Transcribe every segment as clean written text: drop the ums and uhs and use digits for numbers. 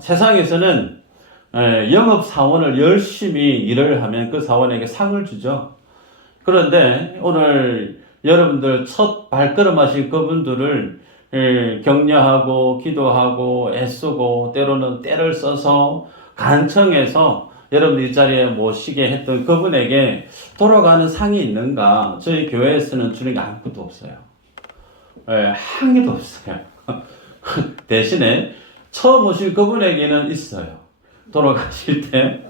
세상에서는 영업 사원을 열심히 일을 하면 그 사원에게 상을 주죠. 그런데 오늘 여러분들 첫 발걸음 하신 그분들을 격려하고 기도하고 애쓰고 때로는 때를 써서 간청해서 여러분 이 자리에 모시게 했던 그분에게 돌아가는 상이 있는가? 저희 교회에서는 주는 게 아무것도 없어요. 한 개도 없어요. 대신에 처음 오신 그분에게는 있어요. 돌아가실 때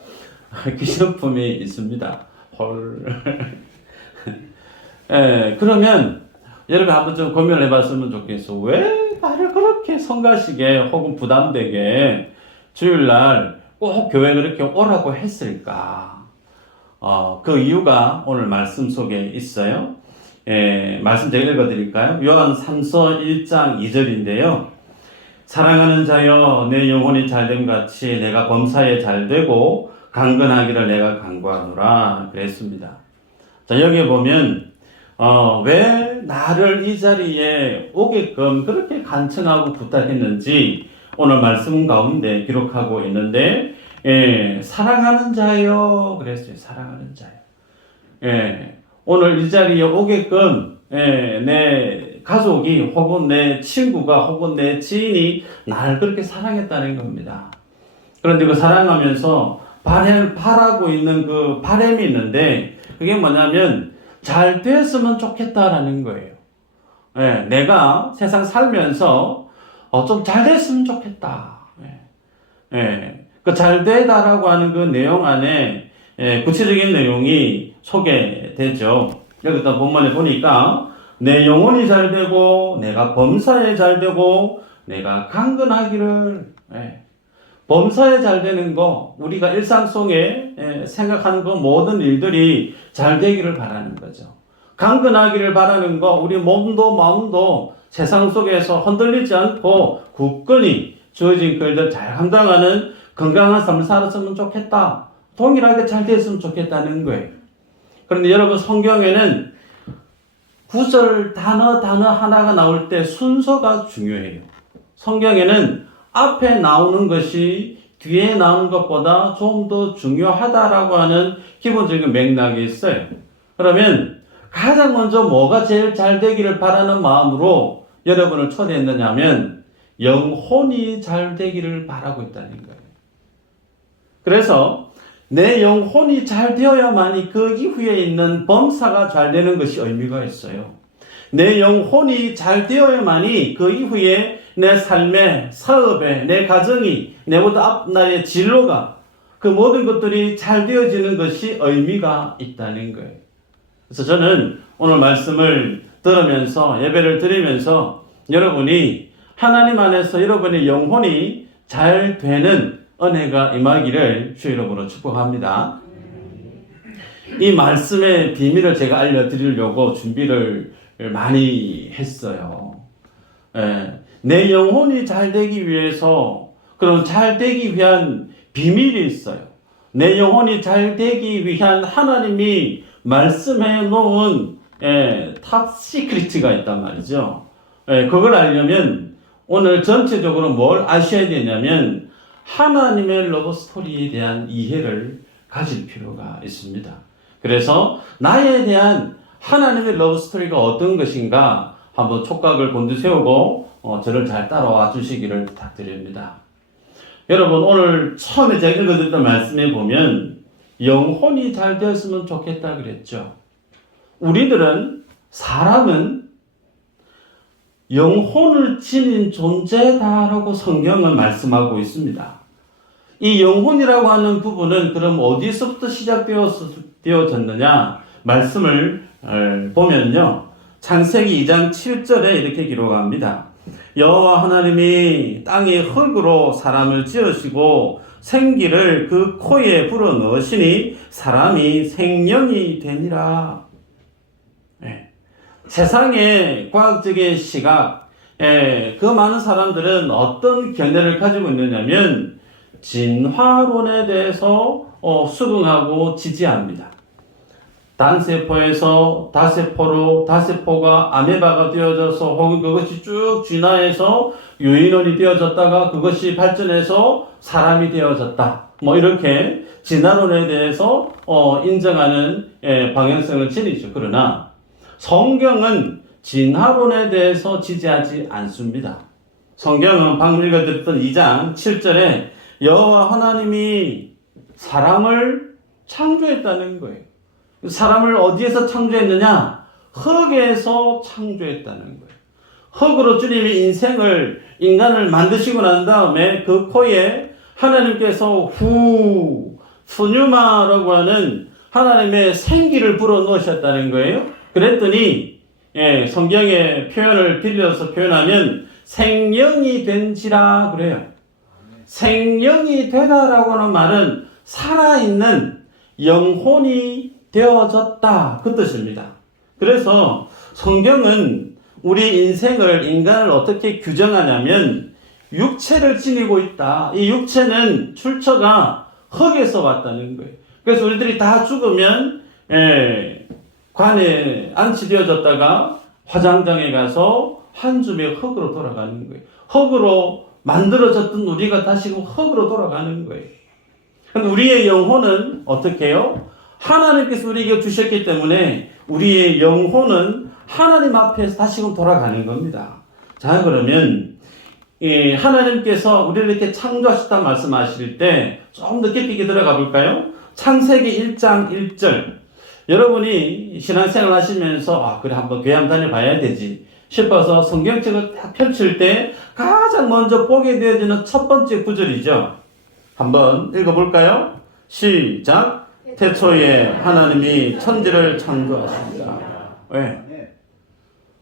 기념품이 있습니다. 헐. 그러면 여러분 한번 좀 고민을 해봤으면 좋겠어. 왜 나를 그렇게 성가시게 혹은 부담되게 주일날 꼭 교회 그렇게 오라고 했을까? 그 이유가 오늘 말씀 속에 있어요. 말씀 제가 읽어드릴까요? 요한 3서 1장 2절인데요. 사랑하는 자여 내 영혼이 잘됨 같이 내가 범사에 잘되고 강건하기를 내가 간구하노라 그랬습니다. 자, 여기 보면 왜 나를 이 자리에 오게끔 그렇게 간청하고 부탁했는지 오늘 말씀 가운데 기록하고 있는데 사랑하는 자여 그랬어요. 사랑하는 자여. 오늘 이 자리에 오게끔 내 가족이 혹은 내 친구가 혹은 내 지인이 나를 그렇게 사랑했다는 겁니다. 그런데 그 사랑하면서 바라고 있는 그 바람이 있는데 그게 뭐냐면 잘 됐으면 좋겠다라는 거예요. 내가 세상 살면서 좀 잘 됐으면 좋겠다. 그 잘 되다라고 하는 그 내용 안에 구체적인 내용이 소개되죠. 여기다 본문에 보니까 내 영혼이 잘 되고 내가 범사에 잘 되고 내가 강건하기를 범사에 잘 되는 거 우리가 일상 속에 생각하는 그 모든 일들이 잘 되기를 바라는 거죠. 강건하기를 바라는 거 우리 몸도 마음도 세상 속에서 흔들리지 않고 굳건히 주어진 일들 잘 감당하는 건강한 삶을 살았으면 좋겠다. 동일하게 잘 됐으면 좋겠다는 거예요. 그런데 여러분 성경에는 구절 단어 하나가 나올 때 순서가 중요해요. 성경에는 앞에 나오는 것이 뒤에 나오는 것보다 좀 더 중요하다라고 하는 기본적인 맥락이 있어요. 그러면 가장 먼저 뭐가 제일 잘 되기를 바라는 마음으로 여러분을 초대했느냐면 영혼이 잘 되기를 바라고 있다는 거예요. 그래서 내 영혼이 잘 되어야만이 그 이후에 있는 범사가 잘 되는 것이 의미가 있어요. 내 영혼이 잘 되어야만이 그 이후에 내 삶에, 사업에, 내 가정이, 내 모든 앞날의 진로가 그 모든 것들이 잘 되어지는 것이 의미가 있다는 거예요. 그래서 저는 오늘 말씀을 들으면서 예배를 드리면서 여러분이 하나님 안에서 여러분의 영혼이 잘 되는 은혜가 임하기를 주 이름으로 축복합니다. 이 말씀의 비밀을 제가 알려드리려고 준비를 많이 했어요. 내 영혼이 잘 되기 위해서 그럼 잘 되기 위한 비밀이 있어요. 내 영혼이 잘 되기 위한 하나님이 말씀해 놓은 탑 시크릿가 있단 말이죠. 그걸 알려면 오늘 전체적으로 뭘 아셔야 되냐면 하나님의 러브 스토리에 대한 이해를 가질 필요가 있습니다. 그래서 나에 대한 하나님의 러브 스토리가 어떤 것인가 한번 촉각을 곤두세우고 저를 잘 따라와 주시기를 부탁드립니다. 여러분 오늘 처음에 제가 읽어드렸던 말씀에 보면 영혼이 잘 되었으면 좋겠다 그랬죠. 우리들은 사람은 영혼을 지닌 존재다라고 성경은 말씀하고 있습니다. 이 영혼이라고 하는 부분은 그럼 어디서부터 시작되어졌느냐 말씀을 보면요. 창세기 2장 7절에 이렇게 기록합니다. 여호와 하나님이 땅의 흙으로 사람을 지으시고 생기를 그 코에 불어넣으시니 사람이 생명이 되니라. 세상의 과학적인 시각, 그 많은 사람들은 어떤 견해를 가지고 있느냐면 진화론에 대해서 수긍하고 지지합니다. 단세포에서 다세포로 다세포가 아메바가 되어져서 혹은 그것이 쭉 진화해서 유인원이 되어졌다가 그것이 발전해서 사람이 되어졌다. 뭐 이렇게 진화론에 대해서 인정하는 방향성을 지니죠. 그러나 성경은 진화론에 대해서 지지하지 않습니다. 성경은 방금 읽어드렸던 2장 7절에 여호와 하나님이 사람을 창조했다는 거예요. 사람을 어디에서 창조했느냐? 흙에서 창조했다는 거예요. 흙으로 주님이 인간을 만드시고 난 다음에 그 코에 하나님께서 푸뉴마라고 하는 하나님의 생기를 불어넣으셨다는 거예요. 그랬더니 성경의 표현을 빌려서 표현하면 생령이 된지라 그래요. 생령이 되다라고 하는 말은 살아있는 영혼이 되어졌다 그 뜻입니다. 그래서 성경은 우리 인간을 어떻게 규정하냐면 육체를 지니고 있다. 이 육체는 출처가 흙에서 왔다는 거예요. 그래서 우리들이 다 죽으면 관에 안치되어졌다가 화장장에 가서 한 줌의 흙으로 돌아가는 거예요. 흙으로 만들어졌던 우리가 다시금 흙으로 돌아가는 거예요. 그런데 우리의 영혼은 어떻게 해요? 하나님께서 우리에게 주셨기 때문에 우리의 영혼은 하나님 앞에서 다시금 돌아가는 겁니다. 자, 그러면 하나님께서 우리를 이렇게 창조하셨다 말씀하실 때 좀 더 깊이 들어가 볼까요? 창세기 1장 1절. 여러분이 신앙생활 하시면서 그래 한번 교회 한번 다녀봐야 되지 싶어서 성경책을 딱 펼칠 때 가장 먼저 보게 되어지는 첫 번째 구절이죠. 한번 읽어볼까요? 시작. 태초에 하나님이 천지를 창조하십니다. 왜?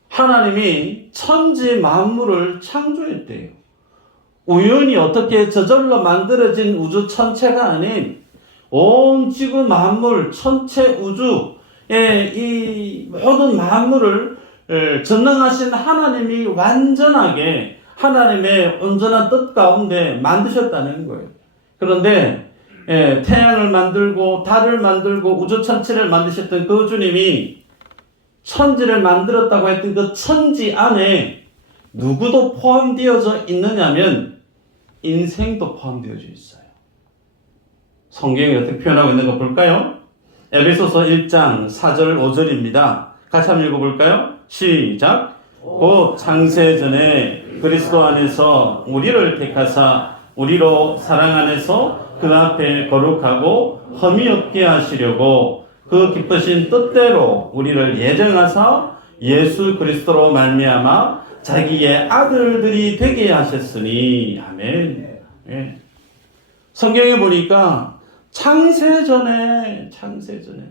하나님이 천지 만물을 창조했대요. 우연히 어떻게 저절로 만들어진 우주 천체가 아닌 온 지구 만물, 천체 우주의 이 모든 만물을 전능하신 하나님이 완전하게 하나님의 온전한 뜻 가운데 만드셨다는 거예요. 그런데 태양을 만들고 달을 만들고 우주 천체를 만드셨던 그 주님이 천지를 만들었다고 했던 그 천지 안에 누구도 포함되어져 있느냐면 인생도 포함되어져 있어요. 성경이 어떻게 표현하고 있는 거 볼까요? 에베소서 1장 4절 5절입니다. 같이 한번 읽어볼까요? 시작. 곧 창세전에 그리스도 안에서 우리를 택하사 우리로 사랑 안에서 그 앞에 거룩하고 흠이 없게 하시려고 그 기쁘신 뜻대로 우리를 예정하사 예수 그리스도로 말미암아 자기의 아들들이 되게 하셨으니 아멘. 성경에 보니까 창세전에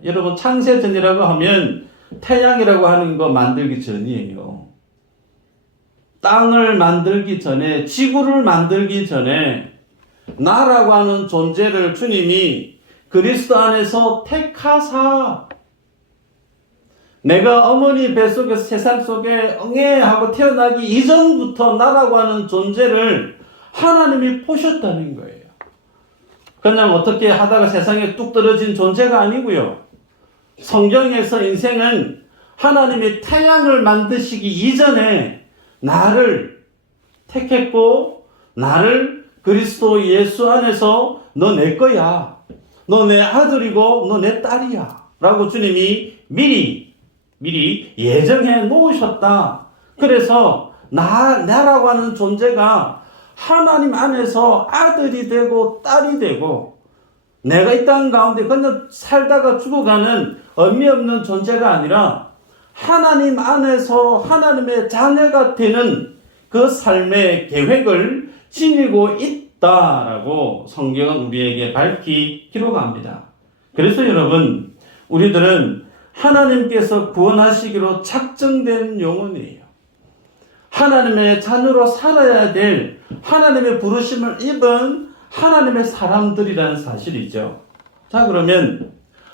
여러분 창세전이라고 하면 태양이라고 하는 거 만들기 전이에요. 땅을 만들기 전에, 지구를 만들기 전에 나라고 하는 존재를 주님이 그리스도 안에서 택하사 내가 어머니 뱃속에서 세상 속에 응애하고 태어나기 이전부터 나라고 하는 존재를 하나님이 보셨다는 거예요. 그냥 어떻게 하다가 세상에 뚝 떨어진 존재가 아니고요. 성경에서 인생은 하나님이 태양을 만드시기 이전에 나를 택했고 나를 그리스도 예수 안에서 너 내 거야. 너 내 아들이고 너 내 딸이야. 라고 주님이 미리 예정해 놓으셨다. 그래서 나라고 하는 존재가 하나님 안에서 아들이 되고 딸이 되고 내가 이 땅 가운데 그냥 살다가 죽어가는 의미 없는 존재가 아니라 하나님 안에서 하나님의 자녀가 되는 그 삶의 계획을 지니고 있다라고 성경은 우리에게 밝히 기록합니다. 그래서 여러분, 우리들은 하나님께서 구원하시기로 작정된 영혼이에요. 하나님의 자녀로 살아야 될 하나님의 부르심을 입은 하나님의 사람들이라는 사실이죠. 자, 그러면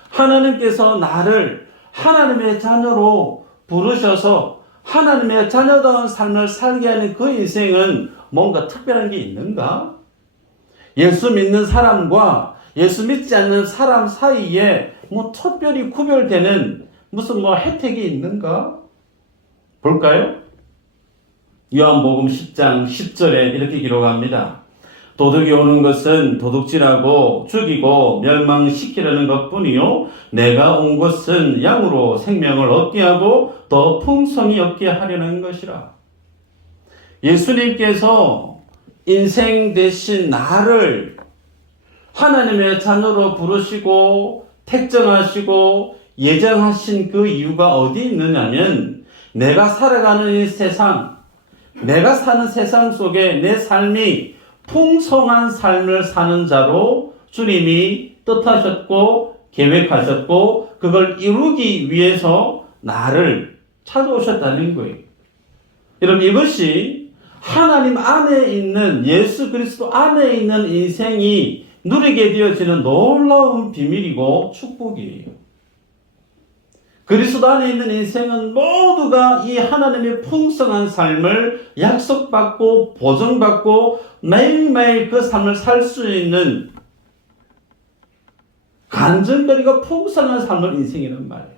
하나님께서 나를 하나님의 자녀로 부르셔서 하나님의 자녀다운 삶을 살게 하는 그 인생은 뭔가 특별한 게 있는가? 예수 믿는 사람과 예수 믿지 않는 사람 사이에 뭐 특별히 구별되는 무슨 뭐 혜택이 있는가? 볼까요? 요한복음 10장 10절에 이렇게 기록합니다. 도둑이 오는 것은 도둑질하고 죽이고 멸망시키려는 것뿐이요 내가 온 것은 양으로 생명을 얻게 하고 더 풍성히 얻게 하려는 것이라. 예수님께서 인생 대신 나를 하나님의 자녀로 부르시고 택정하시고 예정하신 그 이유가 어디 있느냐면 내가 살아가는 이 세상, 내가 사는 세상 속에 내 삶이 풍성한 삶을 사는 자로 주님이 뜻하셨고 계획하셨고 그걸 이루기 위해서 나를 찾아오셨다는 거예요. 여러분 이것이 하나님 안에 있는 예수 그리스도 안에 있는 인생이 누리게 되어지는 놀라운 비밀이고 축복이에요. 그리스도 안에 있는 인생은 모두가 이 하나님의 풍성한 삶을 약속받고 보증받고 매일매일 그 삶을 살 수 있는 간증거리가 풍성한 삶을 인생이란 말이에요.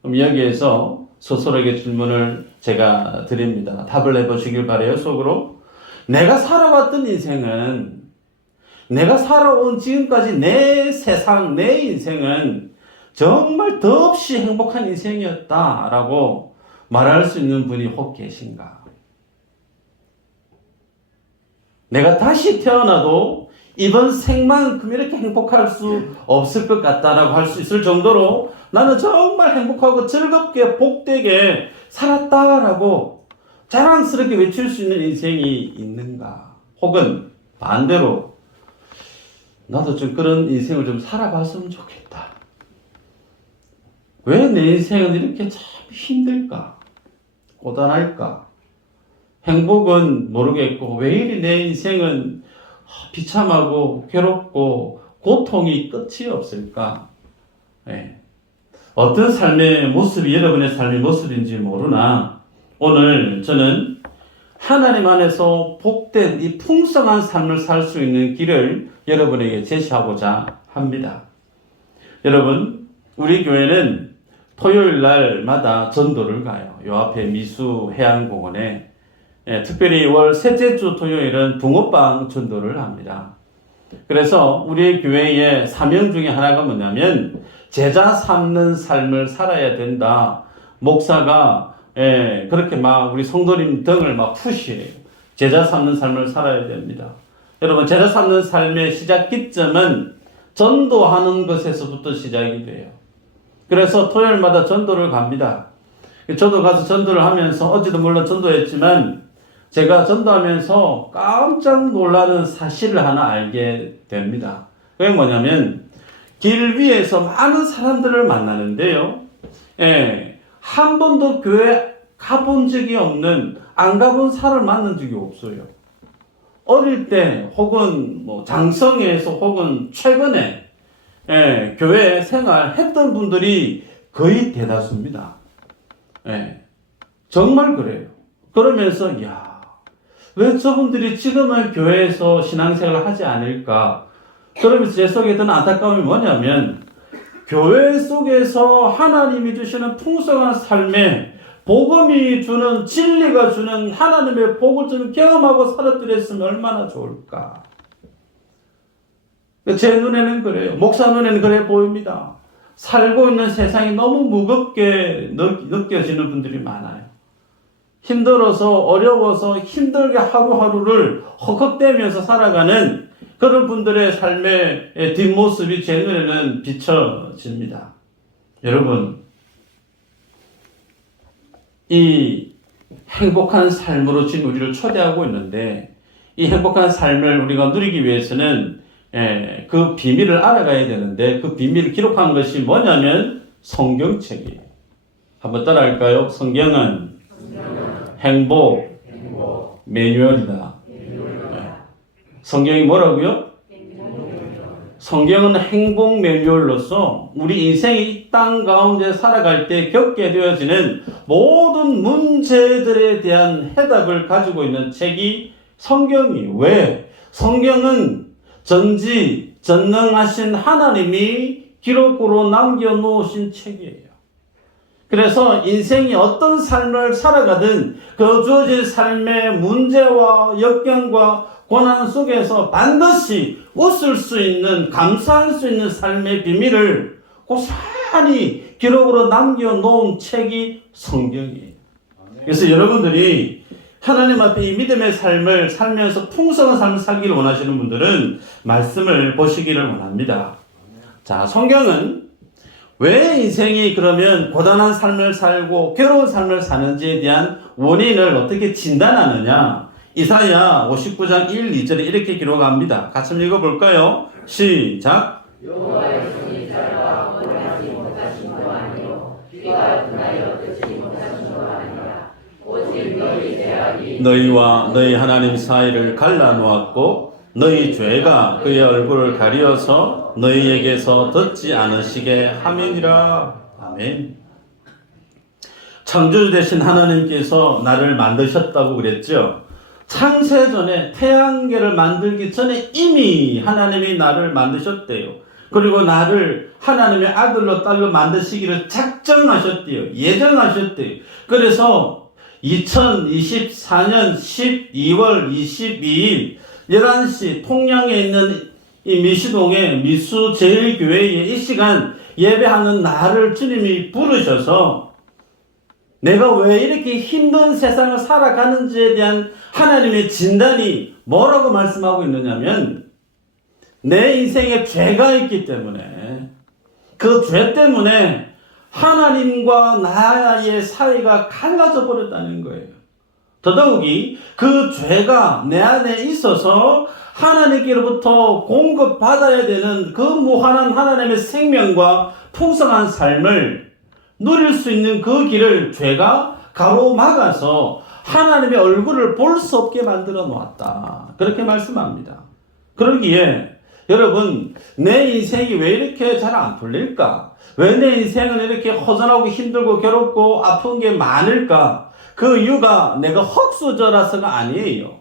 그럼 여기에서 스스로에게 질문을 제가 드립니다. 답을 해보시길 바라요. 속으로 내가 살아왔던 인생은, 내가 살아온 지금까지 내 세상, 내 인생은 정말 더없이 행복한 인생이었다라고 말할 수 있는 분이 혹 계신가? 내가 다시 태어나도 이번 생만큼 이렇게 행복할 수 없을 것 같다라고 할 수 있을 정도로 나는 정말 행복하고 즐겁게 복되게 살았다라고 자랑스럽게 외칠 수 있는 인생이 있는가? 혹은 반대로 나도 좀 그런 인생을 좀 살아봤으면 좋겠다. 왜 내 인생은 이렇게 참 힘들까? 고단할까? 행복은 모르겠고 왜 이리 내 인생은 비참하고 괴롭고 고통이 끝이 없을까? 네. 어떤 삶의 모습이 여러분의 삶의 모습인지 모르나 오늘 저는 하나님 안에서 복된 이 풍성한 삶을 살 수 있는 길을 여러분에게 제시하고자 합니다. 여러분, 우리 교회는 토요일 날마다 전도를 가요. 요 앞에 미수 해안공원에 특별히 월 셋째 주 토요일은 붕어빵 전도를 합니다. 그래서 우리 교회의 사명 중에 하나가 뭐냐면 제자 삼는 삶을 살아야 된다. 목사가 그렇게 막 우리 성도님 등을 막 푸시해요. 제자 삼는 삶을 살아야 됩니다. 여러분 제자 삼는 삶의 시작 기점은 전도하는 것에서부터 시작이 돼요. 그래서 토요일마다 전도를 갑니다. 저도 가서 전도를 하면서 어제도 물론 전도했지만 제가 전도하면서 깜짝 놀라는 사실을 하나 알게 됩니다. 그게 뭐냐면 길 위에서 많은 사람들을 만나는데요. 한 번도 교회 가본 적이 없는, 안 가본 사람을 만난 적이 없어요. 어릴 때 혹은 뭐 장성에서 혹은 최근에 교회 생활했던 분들이 거의 대다수입니다. 정말 그래요. 그러면서 왜 저분들이 지금은 교회에서 신앙생활을 하지 않을까? 그러면서 제 속에 드는 안타까움이 뭐냐면 교회 속에서 하나님이 주시는 풍성한 삶에 복음이 주는, 진리가 주는 하나님의 복을 좀 경험하고 살아드렸으면 얼마나 좋을까? 제 눈에는 그래요. 목사 눈에는 그래 보입니다. 살고 있는 세상이 너무 무겁게 느껴지는 분들이 많아요. 힘들어서 어려워서 힘들게 하루하루를 헉헉대면서 살아가는 그런 분들의 삶의 뒷모습이 제 눈에는 비춰집니다. 여러분, 이 행복한 삶으로 지금 우리를 초대하고 있는데 이 행복한 삶을 우리가 누리기 위해서는 그 비밀을 알아가야 되는데 그 비밀을 기록한 것이 뭐냐면 성경책이에요. 한번 따라할까요? 성경은 행복 매뉴얼이다. 성경이 뭐라고요? 성경은 행복 매뉴얼로서 우리 인생이 이 땅 가운데 살아갈 때 겪게 되어지는 모든 문제들에 대한 해답을 가지고 있는 책이 성경이에요. 왜? 성경은 전지전능하신 하나님이 기록으로 남겨놓으신 책이에요. 그래서 인생이 어떤 삶을 살아가든 그 주어진 삶의 문제와 역경과 고난 속에서 반드시 웃을 수 있는, 감사할 수 있는 삶의 비밀을 고스란히 기록으로 남겨놓은 책이 성경이에요. 그래서 여러분들이 하나님 앞에 이 믿음의 삶을 살면서 풍성한 삶을 살기를 원하시는 분들은 말씀을 보시기를 원합니다. 자, 성경은 왜 인생이 그러면 고단한 삶을 살고 괴로운 삶을 사는지에 대한 원인을 어떻게 진단하느냐? 이사야 59장 1, 2절에 이렇게 기록합니다. 같이 한번 읽어볼까요? 시작. 여호와의 손이 짧아 원하지 못하신 거 아니요 귀가 둔하여 듣지 못하신 거 아니라 오직 너희 죄악이 너희와 너희 하나님 사이를 갈라놓았고 너희 죄가 그의 얼굴을 가리어서 너희에게서 듣지 않으시게 함이니라. 아멘. 창조주 되신 하나님께서 나를 만드셨다고 그랬죠. 창세전에 태양계를 만들기 전에 이미 하나님이 나를 만드셨대요. 그리고 나를 하나님의 아들로 딸로 만드시기를 작정하셨대요. 예정하셨대요. 그래서 2024년 12월 22일 11시 통영에 있는 이 미시동의 미수제일교회에 이 시간 예배하는 나를 주님이 부르셔서 내가 왜 이렇게 힘든 세상을 살아가는지에 대한 하나님의 진단이 뭐라고 말씀하고 있느냐면 내 인생에 죄가 있기 때문에 그 죄 때문에 하나님과 나의 사이가 갈라져 버렸다는 거예요. 더더욱이 그 죄가 내 안에 있어서 하나님께로부터 공급받아야 되는 그 무한한 하나님의 생명과 풍성한 삶을 누릴 수 있는 그 길을 죄가 가로막아서 하나님의 얼굴을 볼 수 없게 만들어 놓았다. 그렇게 말씀합니다. 그러기에 여러분, 내 인생이 왜 이렇게 잘 안 풀릴까? 왜 내 인생은 이렇게 허전하고 힘들고 괴롭고 아픈 게 많을까? 그 이유가 내가 헛수저라서가 아니에요.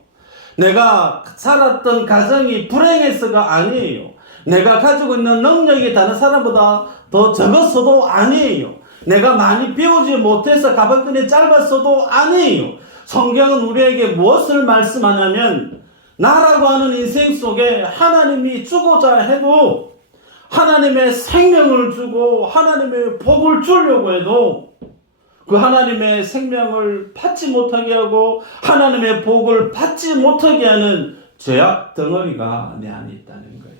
내가 살았던 가정이 불행해서가 아니에요. 내가 가지고 있는 능력이 다른 사람보다 더 적었어도 아니에요. 내가 많이 배우지 못해서 가방끈이 짧았어도 아니에요. 성경은 우리에게 무엇을 말씀하냐면 나라고 하는 인생 속에 하나님이 주고자 해도 하나님의 생명을 주고 하나님의 복을 주려고 해도 그 하나님의 생명을 받지 못하게 하고 하나님의 복을 받지 못하게 하는 죄악 덩어리가 내 안에 있다는 거예요.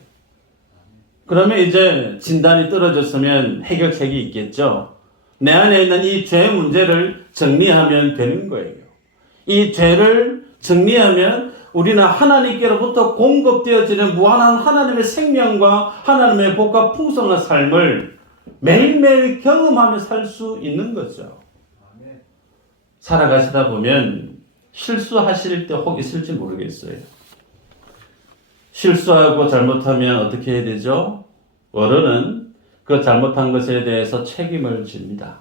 그러면 이제 진단이 떨어졌으면 해결책이 있겠죠. 내 안에 있는 이 죄 문제를 정리하면 되는 거예요. 이 죄를 정리하면 우리는 하나님께로부터 공급되어지는 무한한 하나님의 생명과 하나님의 복과 풍성한 삶을 매일매일 경험하며 살 수 있는 거죠. 살아가시다 보면 실수하실 때 혹 있을지 모르겠어요. 실수하고 잘못하면 어떻게 해야 되죠? 어른은 그 잘못한 것에 대해서 책임을 집니다.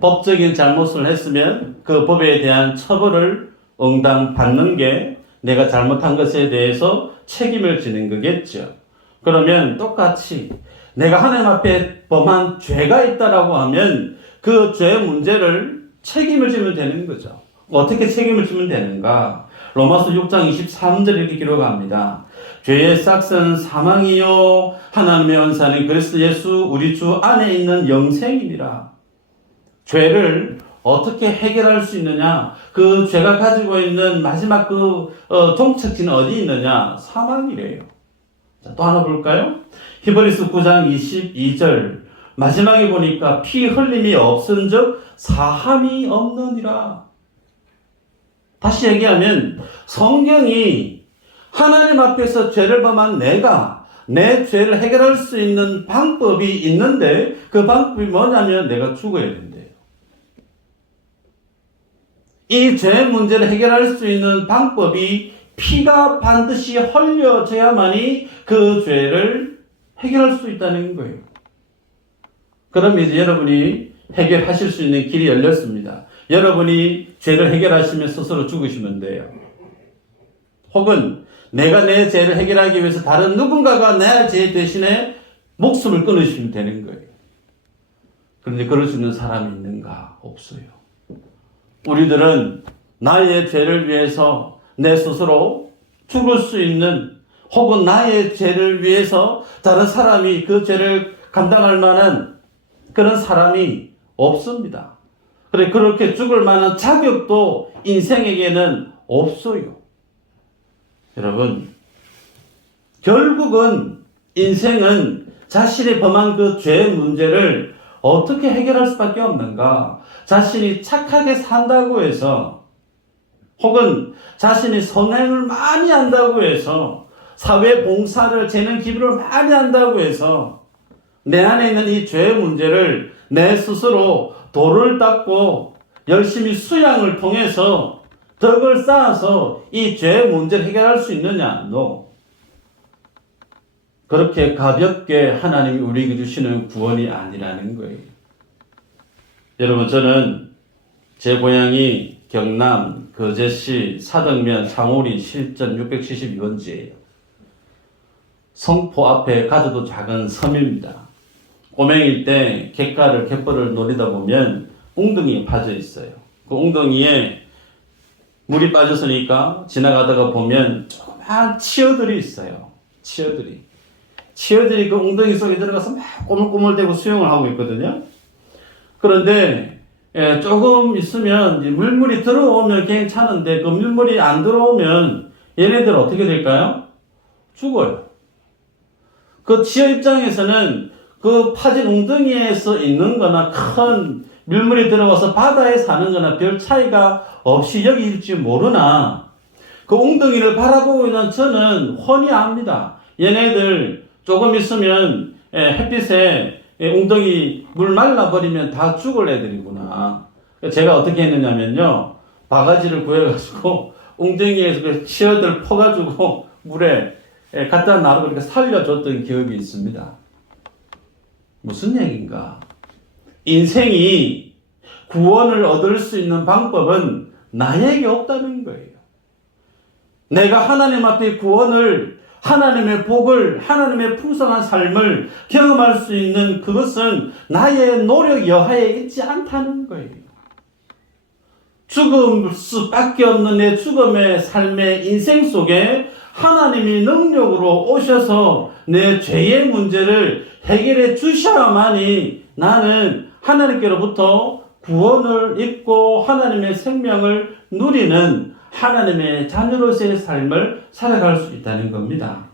법적인 잘못을 했으면 그 법에 대한 처벌을 응당받는 게 내가 잘못한 것에 대해서 책임을 지는 거겠죠. 그러면 똑같이 내가 하나님 앞에 범한 죄가 있다라고 하면 그 죄 문제를 책임을 지면 되는 거죠. 어떻게 책임을 지면 되는가? 로마서 6장 23절 이렇게 기록합니다. 죄의 싹은 사망이요 하나님의 은사는 그리스도 예수 우리 주 안에 있는 영생이니라. 죄를 어떻게 해결할 수 있느냐? 그 죄가 가지고 있는 마지막 종착지는 어디 있느냐? 사망이래요. 자, 또 하나 볼까요? 히브리서 9장 22절 마지막에 보니까 피 흘림이 없은즉 사함이 없느니라. 다시 얘기하면 성경이 하나님 앞에서 죄를 범한 내가 내 죄를 해결할 수 있는 방법이 있는데 그 방법이 뭐냐면 내가 죽어야 된대요. 이 죄 문제를 해결할 수 있는 방법이 피가 반드시 흘려져야만이 그 죄를 해결할 수 있다는 거예요. 그럼 이제 여러분이 해결하실 수 있는 길이 열렸습니다. 여러분이 죄를 해결하시면 스스로 죽으시면 돼요. 혹은 내가 내 죄를 해결하기 위해서 다른 누군가가 내 죄 대신에 목숨을 끊으시면 되는 거예요. 그런데 그럴 수 있는 사람이 있는가? 없어요. 우리들은 나의 죄를 위해서 내 스스로 죽을 수 있는, 혹은 나의 죄를 위해서 다른 사람이 그 죄를 감당할 만한 그런 사람이 없습니다. 그래, 그렇게 죽을 만한 자격도 인생에게는 없어요. 여러분, 결국은 인생은 자신이 범한 그 죄의 문제를 어떻게 해결할 수밖에 없는가? 자신이 착하게 산다고 해서, 혹은 자신이 선행을 많이 한다고 해서, 사회 봉사를, 재능 기부를 많이 한다고 해서 내 안에 있는 이 죄의 문제를 내 스스로 돌을 닦고 열심히 수양을 통해서 덕을 쌓아서 이 죄의 문제를 해결할 수 있느냐? No. 그렇게 가볍게 하나님이 우리에게 주시는 구원이 아니라는 거예요. 여러분, 저는 제 고향이 경남 거제시 사덕면 창오리 실전 672번지예요. 성포 앞에 가져도 작은 섬입니다. 꼬맹일 때 갯벌을 노리다 보면 웅덩이에 빠져 있어요. 그 웅덩이에 물이 빠졌으니까 지나가다가 보면 조그만 치어들이 있어요. 치어들이 그 웅덩이 속에 들어가서 막 꼬물꼬물대고 수영을 하고 있거든요. 그런데 조금 있으면 이제 물물이 들어오면 괜찮은데 그 물물이 안 들어오면 얘네들 어떻게 될까요? 죽어요. 그 치어 입장에서는 그 파진 웅덩이에서 있는 거나 큰 물물이 들어와서 바다에 사는 거나 별 차이가 없이 여기 있을지 모르나 그 웅덩이를 바라보고 있는 저는 훤히 압니다. 얘네들 조금 있으면 햇빛에 웅덩이 물 말라버리면 다 죽을 애들이구나. 제가 어떻게 했느냐면요, 바가지를 구해가지고 웅덩이에서 그 치어들 퍼가지고 물에 갖다 놔두고 이렇게 살려줬던 기억이 있습니다. 무슨 얘기인가? 인생이 구원을 얻을 수 있는 방법은 나에게 없다는 거예요. 내가 하나님 앞에 구원을, 하나님의 복을, 하나님의 풍성한 삶을 경험할 수 있는 그것은 나의 노력 여하에 있지 않다는 거예요. 죽을 수밖에 없는 내 죽음의 삶의 인생 속에 하나님이 능력으로 오셔서 내 죄의 문제를 해결해 주셔야만이 나는 하나님께로부터 구원을 입고 하나님의 생명을 누리는 하나님의 자녀로서의 삶을 살아갈 수 있다는 겁니다.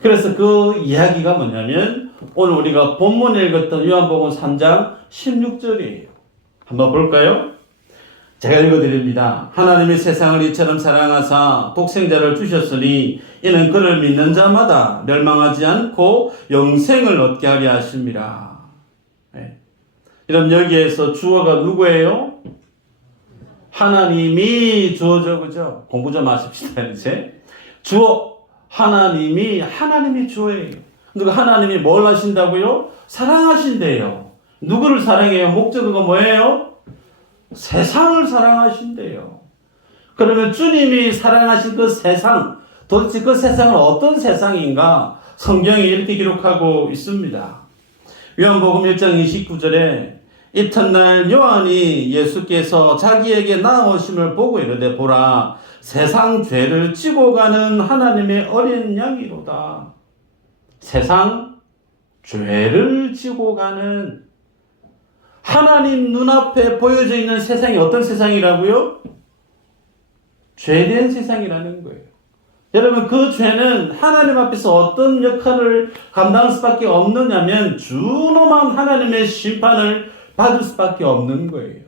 그래서 그 이야기가 뭐냐면 오늘 우리가 본문에 읽었던 요한복음 3장 16절이에요. 한번 볼까요? 제가 읽어드립니다. 하나님이 세상을 이처럼 사랑하사 독생자를 주셨으니 이는 그를 믿는 자마다 멸망하지 않고 영생을 얻게 하려 하심이라. 네. 그럼 여기에서 주어가 누구예요? 하나님이 주어죠, 그죠? 공부 좀 하십시다, 이제. 주어, 하나님이 주어예요. 그러니까 하나님이 뭘 하신다고요? 사랑하신대요. 누구를 사랑해요? 목적어가 뭐예요? 세상을 사랑하신대요. 그러면 주님이 사랑하신 그 세상, 도대체 그 세상은 어떤 세상인가? 성경이 이렇게 기록하고 있습니다. 요한복음 1장 29절에 이튿날 요한이 예수께서 자기에게 나오심을 보고 이르되 보라 세상 죄를 지고 가는 하나님의 어린 양이로다. 세상 죄를 지고 가는 하나님 눈앞에 보여져 있는 세상이 어떤 세상이라고요? 죄된 세상이라는 거예요. 여러분, 그 죄는 하나님 앞에서 어떤 역할을 감당할 수밖에 없느냐면 준엄한 하나님의 심판을 받을 수밖에 없는 거예요.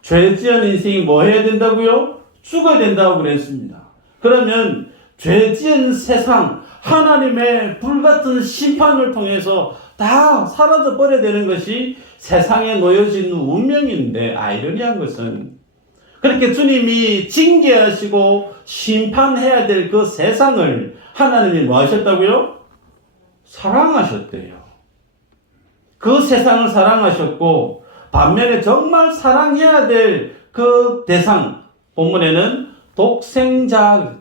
죄 지은 인생이 뭐 해야 된다고요? 죽어야 된다고 그랬습니다. 그러면 죄 지은 세상, 하나님의 불같은 심판을 통해서 다 사라져 버려야 되는 것이 세상에 놓여진 운명인데, 아이러니한 것은 그렇게 주님이 징계하시고 심판해야 될 그 세상을 하나님이 뭐 하셨다고요? 사랑하셨대요. 그 세상을 사랑하셨고 반면에 정말 사랑해야 될 그 대상, 본문에는 독생자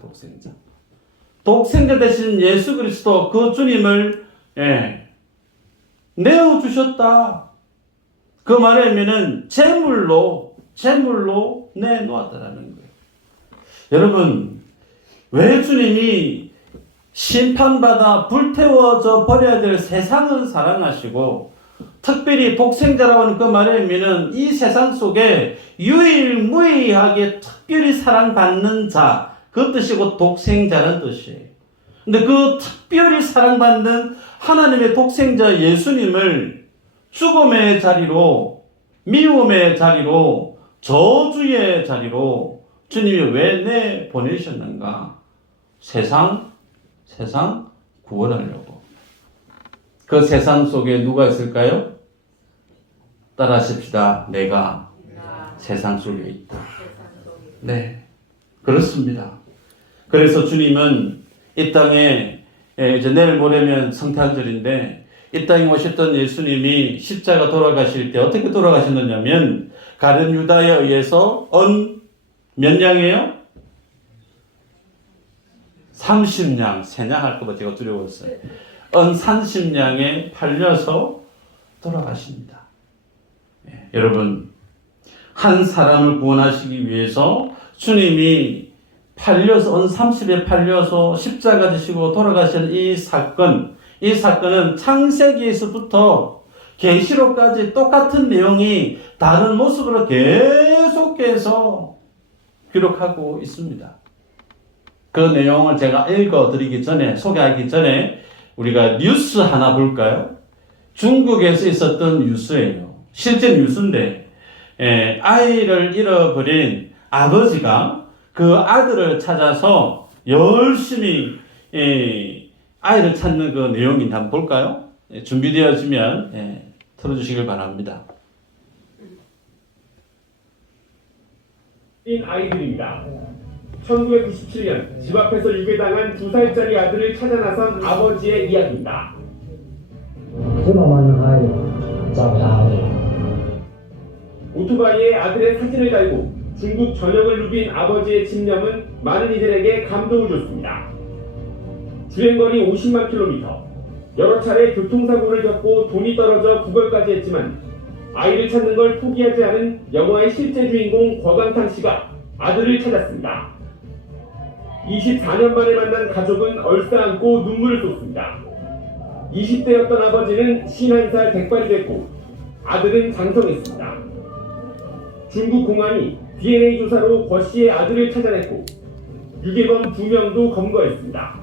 대신 예수 그리스도 그 주님을 내어주셨다. 그 말의 의미는 제물로 내놓았다라는 거예요. 여러분, 왜 주님이 심판받아 불태워져 버려야 될 세상을 사랑하시고 특별히 독생자라고 하는 그 말의 의미는 이 세상 속에 유일무이하게 특별히 사랑받는 자, 그 뜻이 곧 독생자라는 뜻이에요. 근데 그 특별히 사랑받는 하나님의 독생자 예수님을 죽음의 자리로, 미움의 자리로, 저주의 자리로 주님이 왜 내보내셨는가? 세상 구원하려고. 그 세상 속에 누가 있을까요? 따라하십시다. 내가 세상 속에 있다. 네, 그렇습니다. 그래서 주님은 이 땅에 이제 내일 모레면 성탄절인데 이 땅에 오셨던 예수님이 십자가 돌아가실 때 어떻게 돌아가셨느냐면 가룟 유다에 의해서 몇 양이에요? 30냥, 세냥 할까봐 제가 두려웠어요. 30냥에 팔려서 돌아가십니다. 여러분, 한 사람을 구원하시기 위해서 주님이 팔려서 30에 팔려서 십자가 지시고 돌아가신 이 사건은 창세기에서부터 계시록까지 똑같은 내용이 다른 모습으로 계속해서 기록하고 있습니다. 그 내용을 제가 읽어드리기 전에, 소개하기 전에 우리가 뉴스 하나 볼까요? 중국에서 있었던 뉴스예요. 실제 뉴스인데 아이를 잃어버린 아버지가 그 아들을 찾아서 열심히 아이를 찾는 그 내용인데 한번 볼까요? 준비되어지면 틀어주시길 바랍니다. 아이들입니다. 1997년 집 앞에서 유괴당한 2살짜리 아들을 찾아 나선 아버지의 이야기입니다. 这么많은 아이를找到了。 오토바이에 아들의 사진을 달고 중국 전역을 누빈 아버지의 집념은 많은 이들에게 감동을 줬습니다. 주행거리 50만 킬로미터, 여러 차례 교통사고를 겪고 돈이 떨어져 구걸까지 했지만 아이를 찾는 걸 포기하지 않은 영화의 실제 주인공 곽광탕 씨가 아들을 찾았습니다. 24년 만에 만난 가족은 얼싸안고 눈물을 쏟습니다. 20대였던 아버지는 51살 백발이 됐고 아들은 장성했습니다. 중국 공안이 DNA 조사로 권 씨의 아들을 찾아냈고 유괴범 2명도 검거했습니다.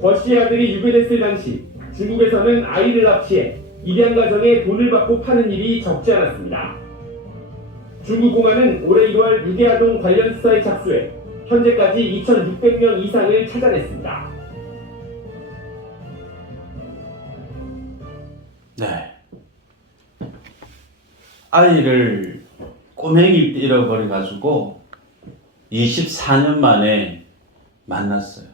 권 씨의 아들이 유괴됐을 당시 중국에서는 아이를 납치해 입양 가정에 돈을 받고 파는 일이 적지 않았습니다. 중국 공안은 올해 1월 유괴아동 관련 수사에 착수해 현재까지 2,600명 이상을 찾아냈습니다. 네. 아이를 꼬맹이 때 잃어버려가지고 24년 만에 만났어요.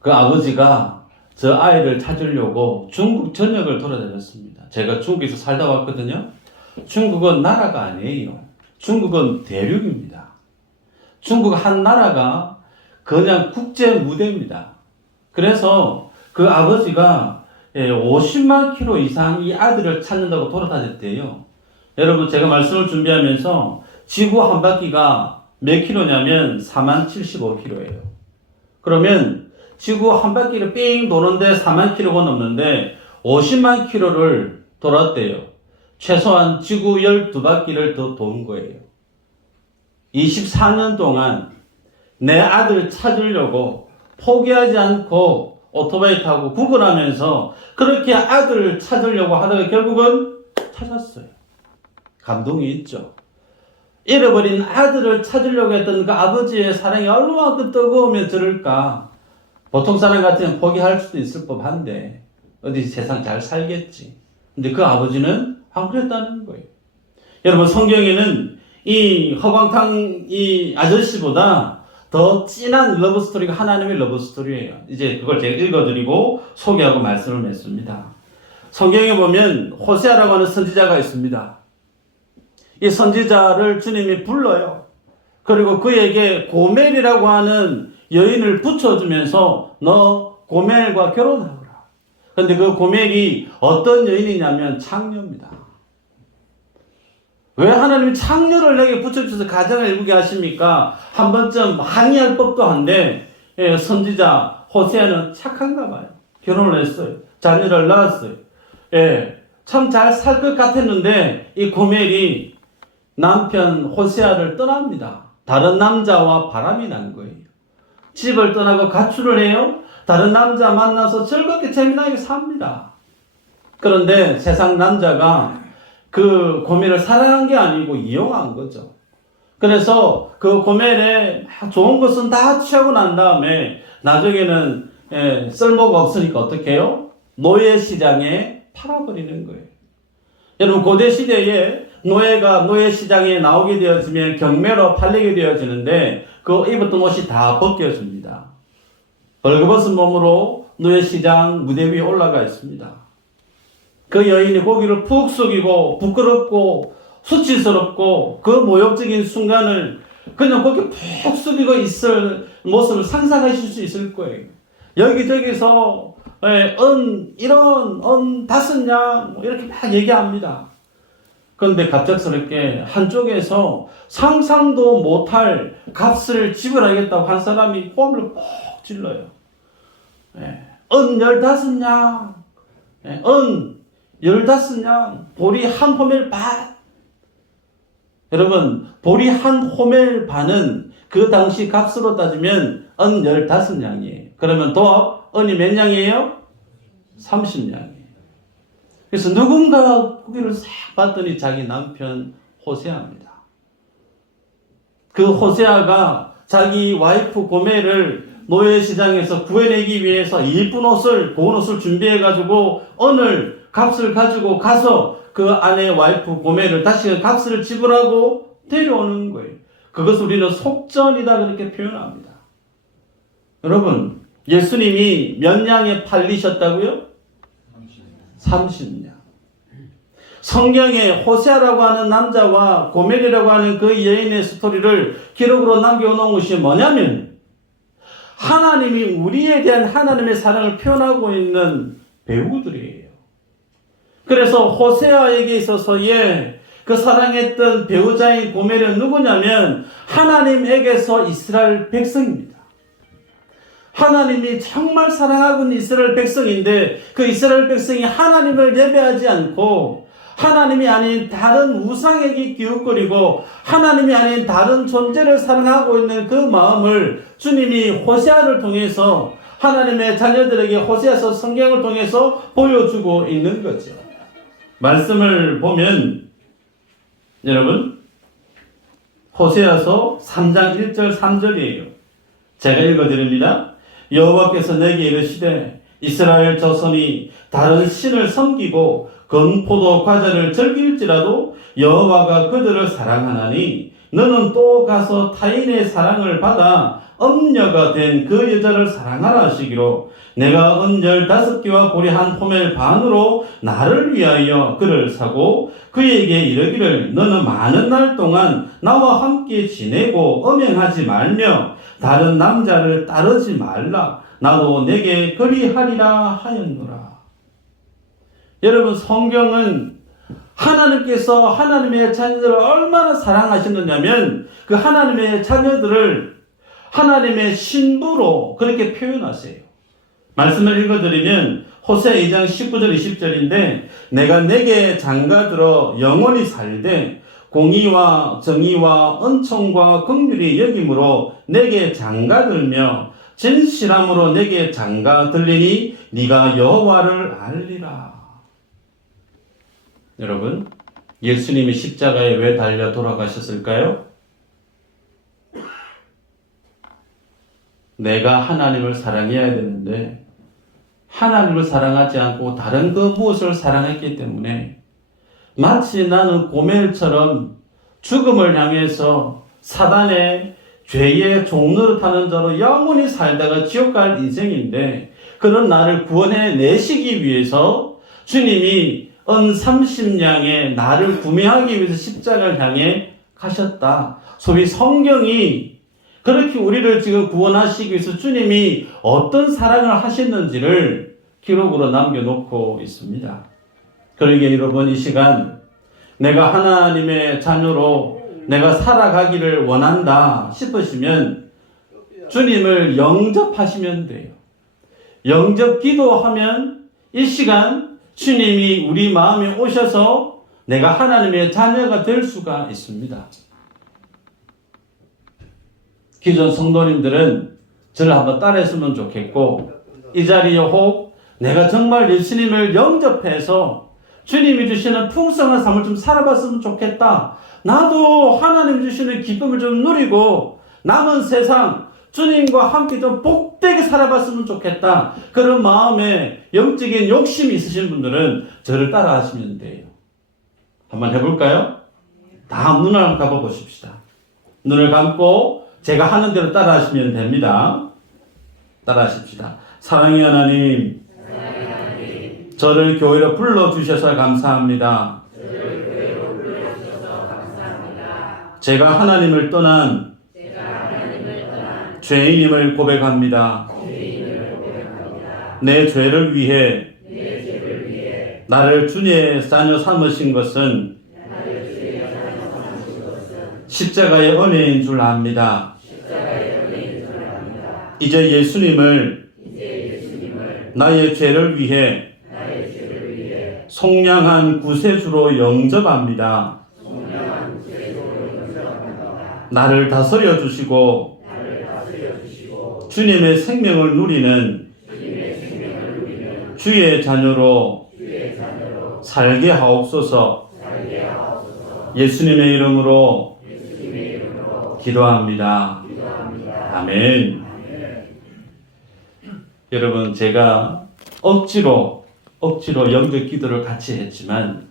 그 아버지가 저 아이를 찾으려고 중국 전역을 돌아다녔습니다. 제가 중국에서 살다 왔거든요. 중국은 나라가 아니에요. 중국은 대륙입니다. 중국 한 나라가 그냥 국제 무대입니다. 그래서 그 아버지가 50만 킬로 이상 이 아들을 찾는다고 돌아다녔대요. 여러분, 제가 말씀을 준비하면서 지구 한 바퀴가 몇 킬로냐면 4075킬로예요. 그러면 지구 한 바퀴를 삥 도는데 4만 킬로가 넘는데 50만 킬로를 돌았대요. 최소한 지구 12바퀴를 더 도는 거예요. 24년 동안 내 아들 찾으려고 포기하지 않고 오토바이 타고 구걸하면서 그렇게 아들을 찾으려고 하다가 결국은 찾았어요. 감동이 있죠. 잃어버린 아들을 찾으려고 했던 그 아버지의 사랑이 얼마나 뜨거우면 저럴까. 보통 사람 같으면 포기할 수도 있을 법한데 어디 세상 잘 살겠지. 근데 그 아버지는 안 그랬다는 거예요. 여러분, 성경에는 이 허광탕 이 아저씨보다 더 진한 러브스토리가 하나님의 러브스토리예요. 이제 그걸 제가 읽어드리고 소개하고 말씀을 맺습니다. 성경에 보면 호세아라고 하는 선지자가 있습니다. 이 선지자를 주님이 불러요. 그리고 그에게 고멜이라고 하는 여인을 붙여주면서 너 고멜과 결혼하거라. 근데 그 고멜이 어떤 여인이냐면 창녀입니다. 왜 하나님이 창녀를 내게 붙여주셔서 가정을 이루게 하십니까? 한 번쯤 항의할 법도 한데, 선지자 호세아는 착한가 봐요. 결혼을 했어요. 자녀를 낳았어요. 참 잘 살 것 같았는데 이 고멜이 남편 호세아를 떠납니다. 다른 남자와 바람이 난 거예요. 집을 떠나고 가출을 해요. 다른 남자 만나서 즐겁게 재미나게 삽니다. 그런데 세상 남자가 그 고멜을 사랑한 게 아니고 이용한 거죠. 그래서 그 고멜의 좋은 것은 다 취하고 난 다음에 나중에는 쓸모가 없으니까 어떻게 해요? 노예 시장에 팔아버리는 거예요. 여러분 고대 시대에 노예가 노예 시장에 나오게 되어지면 경매로 팔리게 되어지는데 그 입었던 옷이 다 벗겨집니다. 벌거벗은 몸으로 노예 시장 무대 위에 올라가 있습니다. 그 여인이 고기를 푹 숙이고 부끄럽고 수치스럽고 그 모욕적인 순간을 그냥 거기 푹 숙이고 있을 모습을 상상하실 수 있을 거예요. 여기저기서 이런 5냥 이렇게 막 얘기합니다. 그런데 갑작스럽게 한쪽에서 상상도 못할 값을 지불하겠다고 한 사람이 호함을 꼭 질러요. 15냥, 15냥, 보리 한 호멜 반. 여러분, 보리 한 호멜 반은 그 당시 값으로 따지면 15냥이에요. 그러면 은이 몇 냥이에요? 30냥이에요. 그래서 누군가 고기를 싹 봤더니 자기 남편 호세아입니다. 그 호세아가 자기 와이프 고멜을 노예시장에서 구해내기 위해서 이쁜 옷을, 고운 옷을 준비해가지고 오늘 값을 가지고 가서 그 아내 와이프 고멜을 다시 값을 지불하고 데려오는 거예요. 그것을 우리는 속전이다 그렇게 표현합니다. 여러분, 예수님이 몇 냥에 팔리셨다고요? 30냥. 성경에 호세아라고 하는 남자와 고멜이라고 하는 그 여인의 스토리를 기록으로 남겨놓은 것이 뭐냐면 하나님이 우리에 대한 하나님의 사랑을 표현하고 있는 배우들이에요. 그래서 호세아에게 있어서의 그 사랑했던 배우자인 고멜은 누구냐면 하나님에게서 이스라엘 백성입니다. 하나님이 정말 사랑하고 있는 이스라엘 백성인데 그 이스라엘 백성이 하나님을 예배하지 않고 하나님이 아닌 다른 우상에게 기웃거리고 하나님이 아닌 다른 존재를 사랑하고 있는 그 마음을 주님이 호세아를 통해서 하나님의 자녀들에게 호세아서 성경을 통해서 보여주고 있는 거죠. 말씀을 보면 여러분 호세아서 3장 1절 3절이에요. 제가 읽어드립니다. 여호와께서 내게 이르시되 이스라엘 자손이 다른 신을 섬기고 건포도 과자를 즐길지라도 여호와가 그들을 사랑하나니 너는 또 가서 타인의 사랑을 받아 엄녀가 된 그 여자를 사랑하라 하시기로 내가 은 15개와 보리 한 호멜 반으로 나를 위하여 그를 사고 그에게 이르기를 너는 많은 날 동안 나와 함께 지내고 음행하지 말며 다른 남자를 따르지 말라. 나도 내게 그리하리라 하였노라. 여러분, 성경은 하나님께서 하나님의 자녀들을 얼마나 사랑하시느냐면 그 하나님의 자녀들을 하나님의 신부로 그렇게 표현하세요. 말씀을 읽어드리면 호세아 2장 19절 20절인데 내가 내게 장가들어 영원히 살되 공의와 정의와 은총과 긍휼이 여김으로 내게 장가들며 진실함으로 내게 장가들리니 네가 여호와를 알리라. 여러분, 예수님이 십자가에 왜 달려 돌아가셨을까요? 내가 하나님을 사랑해야 되는데 하나님을 사랑하지 않고 다른 그 무엇을 사랑했기 때문에 마치 나는 고멜처럼 죽음을 향해서 사단의 죄의 종노릇하는 자로 영원히 살다가 지옥 갈 인생인데 그런 나를 구원해 내시기 위해서 주님이 은 30냥에 나를 구매하기 위해서 십자가를 향해 가셨다. 소위 성경이 그렇게 우리를 지금 구원하시기 위해서 주님이 어떤 사랑을 하셨는지를 기록으로 남겨놓고 있습니다. 그러기에 여러분, 이 시간 내가 하나님의 자녀로 내가 살아가기를 원한다 싶으시면 주님을 영접하시면 돼요. 영접 기도하면 이 시간 주님이 우리 마음에 오셔서 내가 하나님의 자녀가 될 수가 있습니다. 기존 성도님들은 저를 한번 따라했으면 좋겠고, 이 자리에 혹 내가 정말 예수님을 영접해서 주님이 주시는 풍성한 삶을 좀 살아봤으면 좋겠다. 나도 하나님 주시는 기쁨을 좀 누리고 남은 세상 주님과 함께 좀 복되게 살아봤으면 좋겠다. 그런 마음에 영적인 욕심이 있으신 분들은 저를 따라 하시면 돼요. 한번 해볼까요? 다음 눈을 한번 감아 보십시다. 눈을 감고 제가 하는 대로 따라 하시면 됩니다. 따라 하십시다. 사랑의 하나님, 저를 교회로 불러주셔서 감사합니다. 제가 하나님을 떠난 죄인임을 고백합니다. 내 죄를 위해 나를 주님의 자녀 삼으신 것은 십자가의 은혜인 줄 압니다. 이제 예수님을 나의 죄를 위해 속량한 구세주로 영접합니다. 나를 다스려 주시고 주님의 생명을 누리는 주의 자녀로 살게 하옵소서. 예수님의 이름으로 기도합니다. 아멘. 여러분, 제가 억지로 영접 기도를 같이 했지만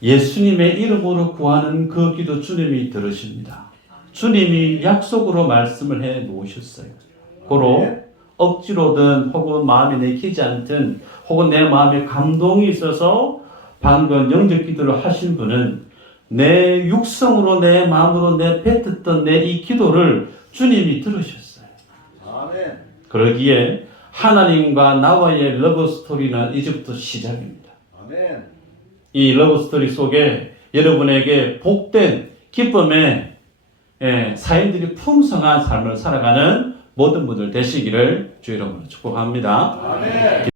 예수님의 이름으로 구하는 그 기도 주님이 들으십니다. 주님이 약속으로 말씀을 해 놓으셨어요. 고로 억지로든 혹은 마음이 내키지 않든 혹은 내 마음에 감동이 있어서 방금 영접 기도를 하신 분은 내 육성으로 내 마음으로 내 뱉었던 내 이 기도를 주님이 들으셨어요. 아멘. 그러기에 하나님과 나와의 러브 스토리는 이제부터 시작입니다. 아멘. 이 러브 스토리 속에 여러분에게 복된 기쁨의 사인들이 풍성한 삶을 살아가는 모든 분들 되시기를 주 이름으로 축복합니다. 아멘.